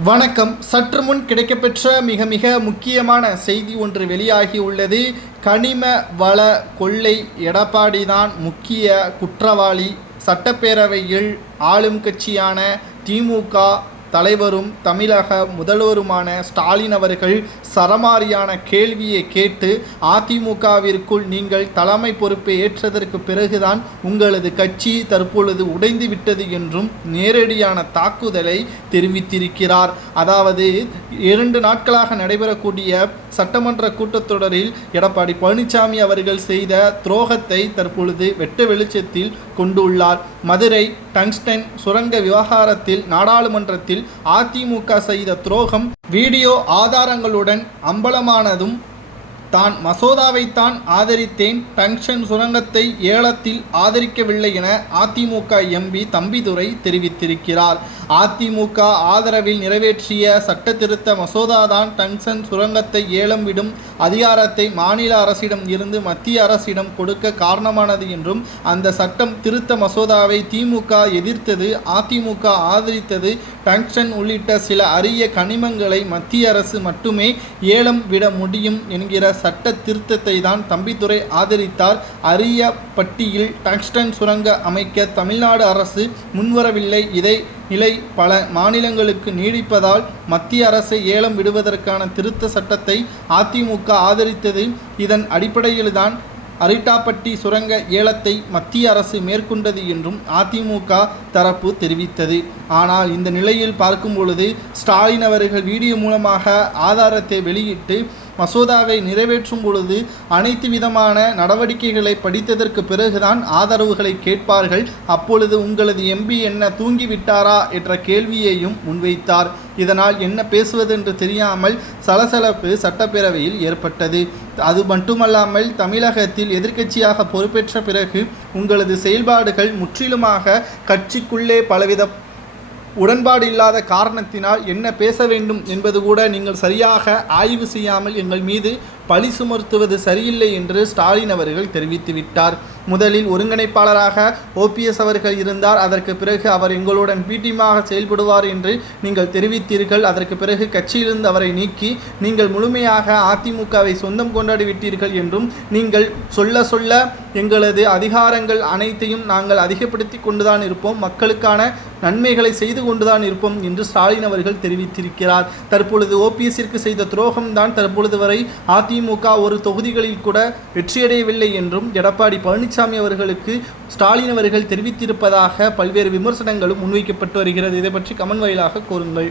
வணக்கம். சற்று முன் கிடைக்கப்பெற்ற மிக மிக முக்கியமான செய்தி ஒன்று வெளியாகி உள்ளது. கனிம வள கொள்ளை எடப்பாடிதான் முக்கிய குற்றவாளி. சட்டப்பேரவையில் ஆளும் கட்சியான திமுக தலைவரும் தமிழக முதல்வருமான ஸ்டாலின் அவர்கள் சரமாரியான கேள்வியை கேட்டு, அதிமுகவிற்குள் நீங்கள் தலைமை பொறுப்பை ஏற்றதற்கு பிறகுதான் உங்களது கட்சி தற்பொழுது உடைந்து விட்டது என்றும் நேரடியான தாக்குதலை தெரிவித்திருக்கிறார். அதாவது 2 நாட்களாக நடைபெறக்கூடிய சட்டமன்ற கூட்டத்தொடரில் எடப்பாடி பழனிசாமி அவர்கள் செய்த துரோகத்தை தற்பொழுது வெட்ட வெளிச்சத்தில் கொண்டுள்ளார். மதுரை டங்ஸ்டன் சுரங்க விவகாரத்தில் நாடாளுமன்றத்தில் அதிமுக செய்த துரோகம் வீடியோ ஆதாரங்களுடன் அம்பலமானதும், தான் மசோதாவைத்தான் ஆதரித்தேன், டங்ஸ்டன் சுரங்கத்தை ஏலத்தில் ஆதரிக்கவில்லை என அதிமுக எம்பி தம்பிதுரை தெரிவித்திருக்கிறார். அதிமுக ஆதரவில் நிறைவேற்றிய சட்ட திருத்த மசோதாதான் டங்ஸ்டன் சுரங்கத்தை ஏலம் விடும் அதிகாரத்தை மாநில அரசிடம் இருந்து மத்திய அரசிடம் கொடுக்க காரணமானது என்றும், அந்த சட்டம் திருத்த மசோதாவை திமுக எதிர்த்தது, அதிமுக ஆதரித்தது, டங்ஸ்டன் உள்ளிட்ட சில அரிய கனிமங்களை மத்திய அரசு மட்டுமே ஏலம் விட முடியும் என்கிற சட்ட திருத்தத்தை தான் தம்பிதுரை ஆதரித்தார். அரிய பட்டியில் டங்ஸ்டன் சுரங்க அமைக்க தமிழ்நாடு அரசு முன்வரவில்லை. இதை நிலை பல மாநிலங்களுக்கு நீடிப்பதால் மத்திய அரசை ஏலம் விடுவதற்கான திருத்த சட்டத்தை அதிமுக ஆதரித்தது. இதன் அடிப்படையில்தான் அரிட்டாப்பட்டி சுரங்க ஏலத்தை மத்திய அரசு மேற்கொண்டது என்றும் அதிமுக தரப்பு தெரிவித்தது. ஆனால் இந்த நிலையில் பார்க்கும் பொழுது ஸ்டாலின் அவர்கள் வீடியோ மூலமாக ஆதாரத்தை வெளியிட்டு, மசோதாவை நிறைவேற்றும் பொழுது அனைத்து விதமான நடவடிக்கைகளை படித்ததற்கு பிறகுதான் ஆதரவுகளை கேட்பார்கள், அப்பொழுது உங்களது எம்பி என்ன தூங்கிவிட்டாரா என்ற கேள்வியையும் முன்வைத்தார். இதனால் என்ன பேசுவதென்று தெரியாமல் சலசலப்பு சட்டப்பேரவையில் ஏற்பட்டது. அது மட்டுமல்லாமல் தமிழகத்தில் எதிர்க்கட்சியாக பொறுப்பேற்ற பிறகு உங்களது செயல்பாடுகள் முற்றிலுமாக கட்சிக்குள்ளே பலவித உடன்பாடு இல்லாத காரணத்தினால் என்ன பேச வேண்டும் என்பது கூட நீங்கள் சரியாக ஆய்வு செய்யாமல் எங்கள் மீது பழி சுமத்துவது சரியில்லை என்று ஸ்டாலின் அவர்கள் தெரிவித்துவிட்டார். முதலில் ஒருங்கிணைப்பாளராக OPS அவர்கள் இருந்தார். அதற்கு பிறகு அவர் எங்களுடன் பீட்டிமாக செயல்படுவார் என்று நீங்கள் தெரிவித்தீர்கள். அதற்கு பிறகு கட்சியிலிருந்து அவரை நீக்கி நீங்கள் முழுமையாக அதிமுகவை சொந்தம் கொண்டாடி விட்டீர்கள் என்றும், நீங்கள் சொல்ல சொல்ல எங்களது அதிகாரங்கள் அனைத்தையும் நாங்கள் அதிகப்படுத்தி கொண்டுதான் இருப்போம், மக்களுக்கான நன்மைகளை செய்து கொண்டுதான் இருப்போம் என்று ஸ்டாலின் அவர்கள் தெரிவித்திருக்கிறார். தற்பொழுது OPSற்கு செய்த துரோகம்தான் தற்பொழுது வரை அதிமுக ஒரு தொகுதிகளில் கூட வெற்றியடையவில்லை என்றும் எடப்பாடி பழனிசாமி அவர்களுக்கு ஸ்டாலின் அவர்கள் தெரிவித்திருப்பதாக பல்வேறு விமர்சனங்களும் முன்வைக்கப்பட்டு வருகிறது. இதை பற்றி கமெண்ட் வாயிலாக கூறுங்கள்.